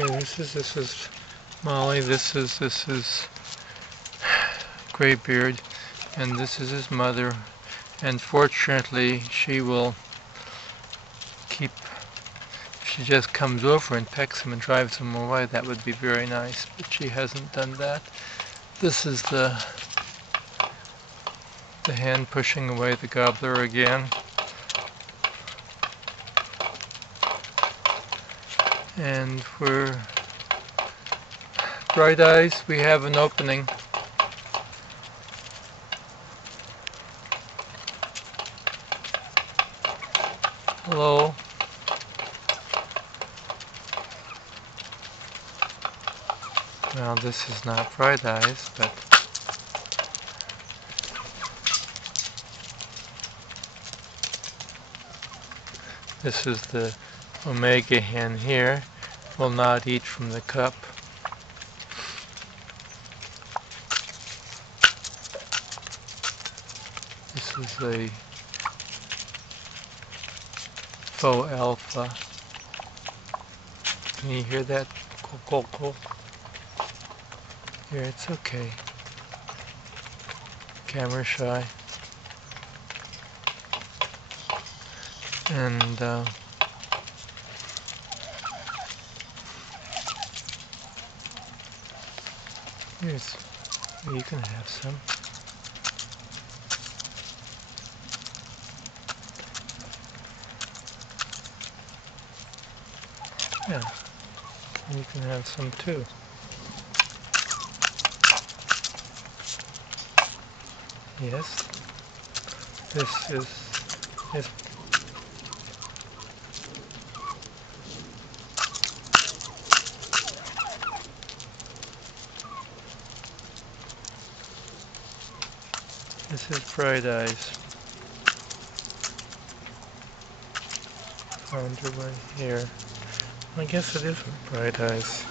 Okay, this is Molly. This is Graybeard, and this is his mother. And fortunately, she will keep. If she just comes over and pecks him and drives him away, that would be very nice. But she hasn't done that. This is the hen pushing away the gobbler again. And for Bright Eyes, we have an opening. Hello. Well, this is not Bright Eyes, but this is the Omega hen here. Will not eat from the cup. This is a faux alpha. Can you hear that? Cool. Here, it's okay. Camera shy. And here's, you can have some. Yeah, you can have some too. Yes, this is this is Bright Eyes. Found her right here. I guess it isn't Bright Eyes.